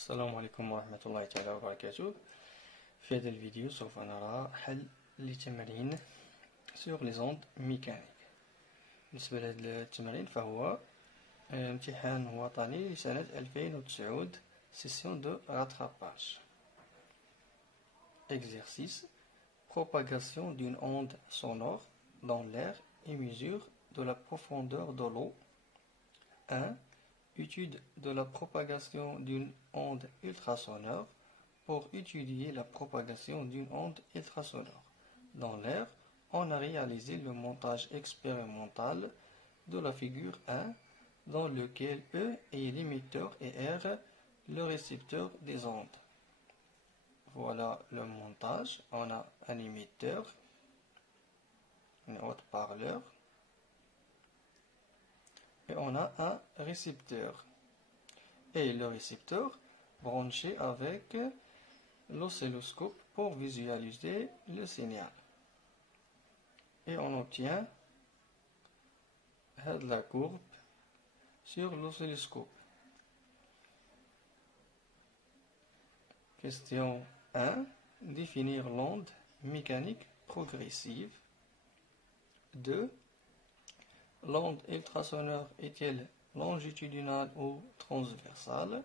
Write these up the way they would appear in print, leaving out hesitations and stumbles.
السلام عليكم ورحمة الله تعالى وبركاته. في هذا الفيديو سوف نرى حل لتمرين sur les ondes mécaniques. بالنسبة لهذا التمرين فهو امتحان وطني لسنة 2009 session de rattrapage. Exercice: propagation d'une onde sonore dans l'air et mesure de la profondeur de l'eau. 1. Étude de la propagation d'une onde ultrasonore. Pour étudier la propagation d'une onde ultrasonore dans l'air, on a réalisé le montage expérimental de la figure 1 dans lequel E est l'émetteur et R le récepteur des ondes. Voilà le montage. On a un émetteur, un haut-parleur, et on a un récepteur. Et le récepteur branché avec l'oscilloscope pour visualiser le signal. Et on obtient la courbe sur l'oscilloscope. Question 1. Définir l'onde mécanique progressive. 2. L'onde ultrasonore est-elle longitudinale ou transversale?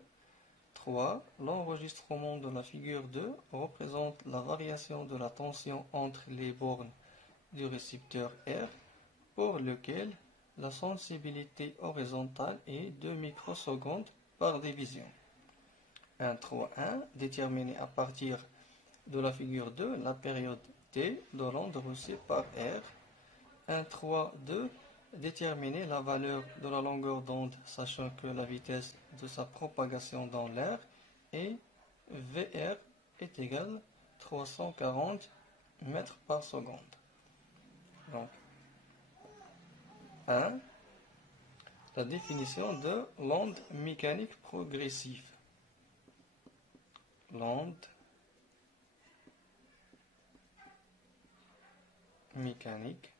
3. L'enregistrement de la figure 2 représente la variation de la tension entre les bornes du récepteur R pour lequel la sensibilité horizontale est 2 microsecondes par division. 1.3.1. Déterminer à partir de la figure 2 la période T de l'onde reçue par R. 1.3.2. Déterminer la valeur de la longueur d'onde sachant que la vitesse de sa propagation dans l'air est VR est égale 340 mètres par seconde. Donc, 1. La définition de l'onde mécanique progressive. L'onde mécanique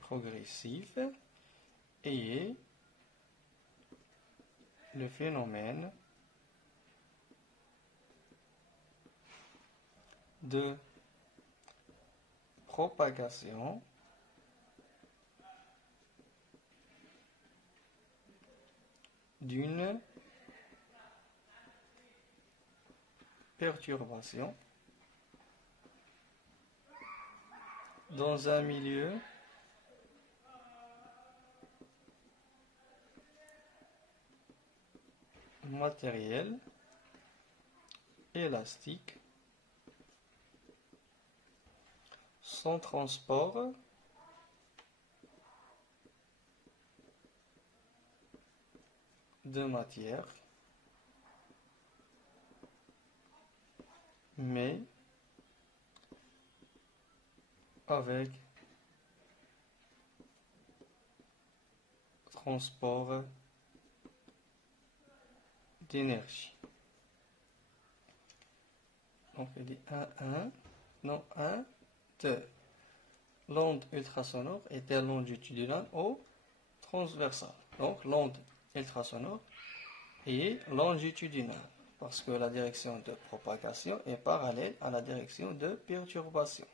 progressive est le phénomène de propagation d'une perturbation dans un milieu matériel élastique sans transport de matière, mais avec transport d'énergie. Donc il dit 1, non 1, 2. L'onde ultrasonore est-elle longitudinale ou transversale? Donc l'onde ultrasonore est longitudinale parce que la direction de propagation est parallèle à la direction de perturbation.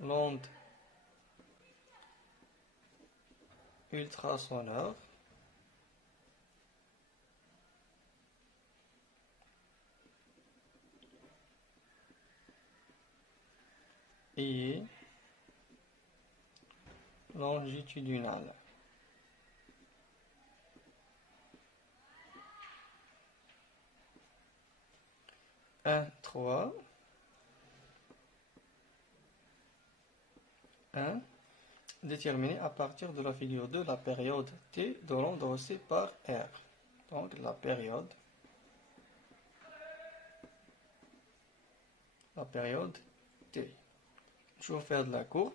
L'onde ultrasonore est longitudinale. Un, 3. 1. Déterminer à partir de la figure 2 la période T de l'onde reçue par R. Donc la période T. Je vais faire de la courbe.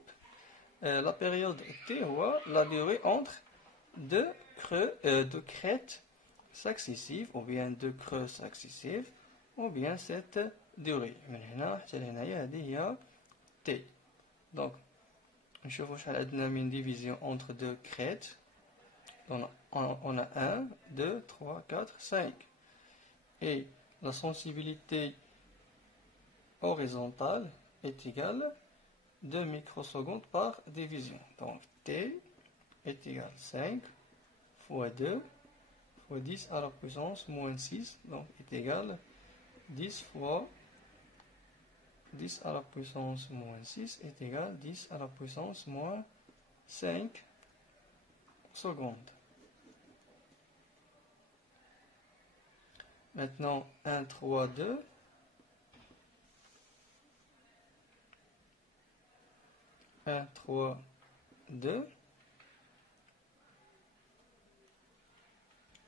La période T voit la durée entre deux crêtes successives ou bien deux creux successifs ou bien cette durée. من هنا حتى لهنايا هذه هي T. Donc نشوفوا شحال عندنا من division entre deux crêtes. On a 1, 2, 3, 4, 5. Et la sensibilité horizontale est égale 2 microsecondes par division. Donc T est égal 5 fois 2 fois 10 à la puissance moins 6. Donc est égal 10 fois 10 à la puissance moins 6 est égal 10 à la puissance moins 5 secondes. Maintenant 1, 3, 2. 1, 3, 2.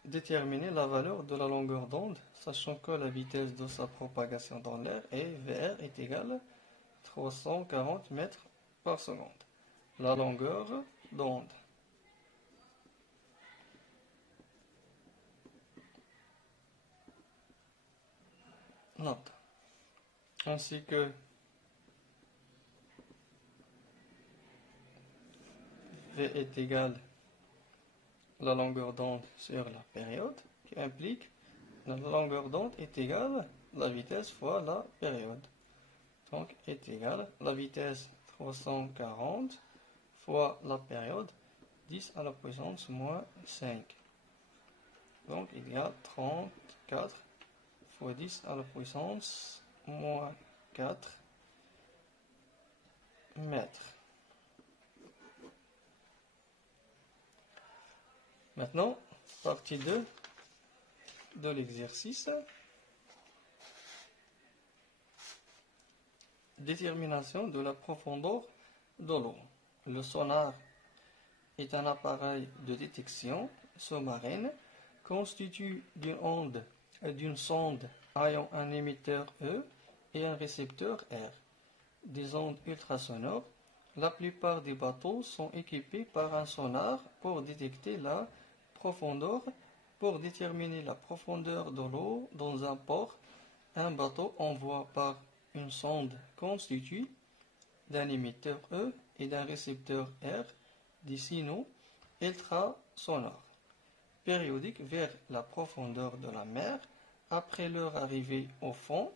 Déterminer la valeur de la longueur d'onde, sachant que la vitesse de sa propagation dans l'air est VR est égale 340 mètres par seconde. La longueur d'onde. Note. Ainsi que V est égal la longueur d'onde sur la période, qui implique la longueur d'onde est égale la vitesse fois la période. Donc est égal la vitesse 340 fois la période 10 à la puissance moins 5. Donc il y a 34 fois 10 à la puissance moins 4 mètres. Maintenant, partie 2 de l'exercice. Détermination de la profondeur de l'eau. Le sonar est un appareil de détection sous-marine constitué d'une sonde ayant un émetteur E et un récepteur R. Des ondes ultrasonores. La plupart des bateaux sont équipés par un sonar pour détecter la profondeur. Pour déterminer la profondeur de l'eau dans un port, un bateau envoie par une sonde constituée d'un émetteur E et d'un récepteur R des signaux ultrasonores périodiques vers la profondeur de la mer. Après leur arrivée au fond,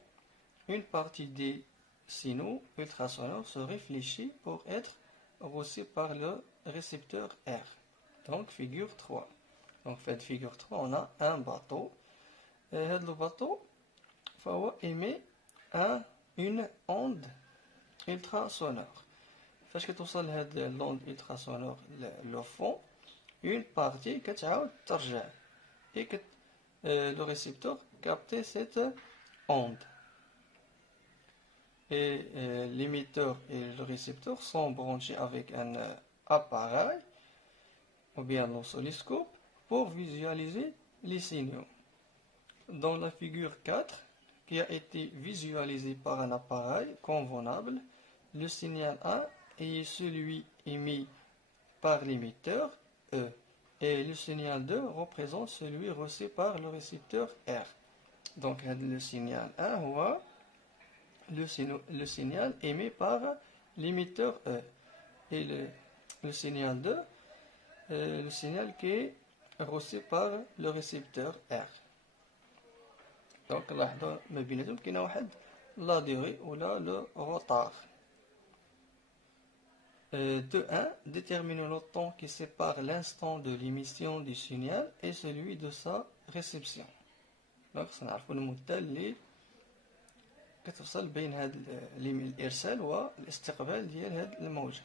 une partie des signaux ultrasonores se réfléchit pour être reçus par le récepteur R. Donc figure 3. Donc fait figure 3, on a un bateau. Et le bateau émet une onde ultrasonore. فاش كتوصل هاد l'onde ultrasonore le fond, une partie كتعاود ترجع et que le récepteur capte cette onde. Et l'émetteur et le récepteur sont branchés avec un appareil ou bien l'oscilloscope pour visualiser les signaux. Dans la figure 4, qui a été visualisée par un appareil convenable, le signal A est celui émis par l'émetteur E et le signal 2 représente celui reçu par le récepteur R. Donc le signal A هو le signal émis par l'émetteur E et le signal 2 le signal qui est reçu par le récepteur R. Donc لاحظوا ما بيناتهم كاين واحد لا ديغي ولا لو روتار. 2.1 déterminer le temps qui sépare l'instant de l'émission du signal et celui de sa réception. Donc سنعرفوا المدة اللي كتفصل بين هذا الارسال والاستقبال ديال هذه الموجة.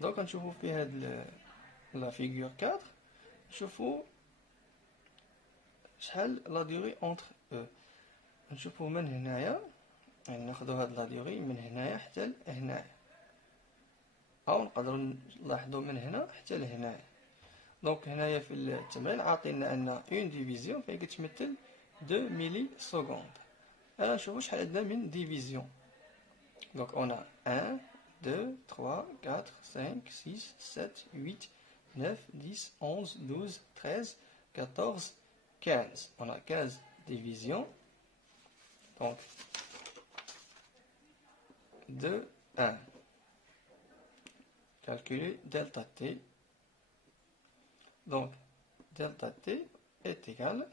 دونك نشوفوا في هذا لا فيغور 4 نشوفوا شحال لا ديوري اونتر او. نشوفوا من هنايا يعني ناخذوا هاد لا ديوري من هنايا حتى لهنايا او نقدروا نلاحظوا من هنا حتى لهنايا. دونك هنايا في التمرين عاطينا ان اون ديفيزيون فهي كتمثل 2 ملي سكوند. انا نشوفوا شحال عندنا من ديفيزيون. دونك اون 1 2 3 4 5 6 7 8 9 10 11 12 13 14 15. On a 15 divisions. Donc 2 1 calculer delta T. Donc, delta T est égal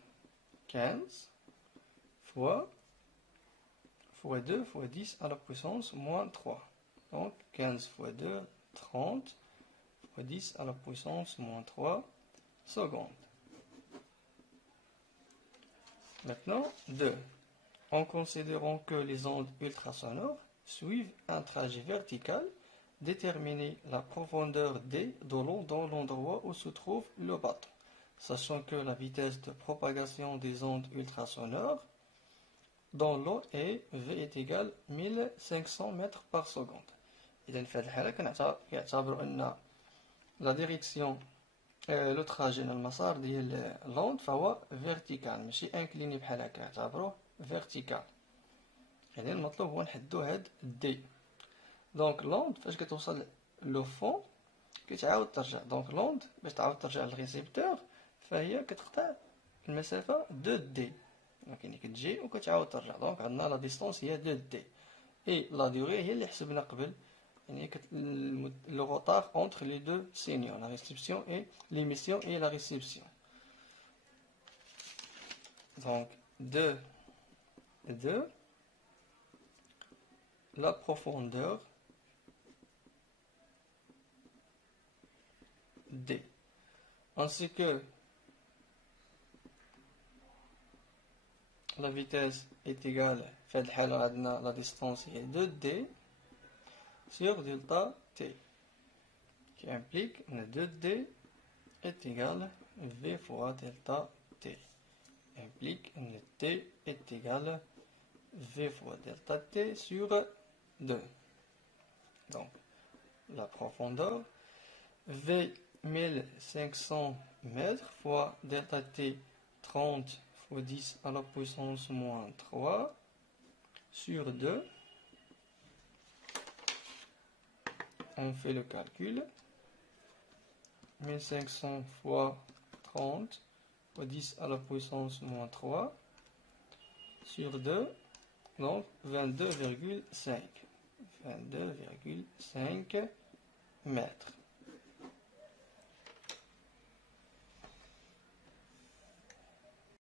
15 fois 2 fois 10 à la puissance moins 3. Donc, 15 fois 2, 30 fois 10 à la puissance moins 3 secondes. Maintenant, 2. En considérant que les ondes ultrasonores suivent un trajet vertical, déterminez la profondeur D de l'eau dans l'endroit où se trouve le bâton, sachant que la vitesse de propagation des ondes ultrasonores dans l'eau est V est égal 1500 mètres par seconde. إذا في هذه الحالة كنعتبروا أن la direction لو تراجي المسار ديال لوند فهو فيرتيكال ماشي انكليني بحال هكا كنعتبروه فيرتيكال. يعني المطلوب هو نحدو هاد دي. دونك لوند فاش كتوصل لو فون كتعاود ترجع. دونك لوند باش تعاود ترجع للريسيبتور فهي كتقطع المسافة دو دي. دونك يعني كتجي وكتعاود ترجع. دونك عندنا لا ديستونس هي دو دي. اي لا ديوري هي اللي حسبنا قبل. يعني le retard entre les deux signaux, la réception et l'émission et la réception. Donc, de la profondeur D, ainsi que la vitesse est égale, la distance est de D sur delta T, qui implique que 2D est égal V fois delta T, implique que T est égal V fois delta T sur 2. Donc, la profondeur V 1500 mètres fois delta T 30 fois 10 à la puissance moins 3 sur 2. On fait le calcul. 1500 fois 30 fois 10 à la puissance moins 3 sur 2. Donc 22,5 mètres.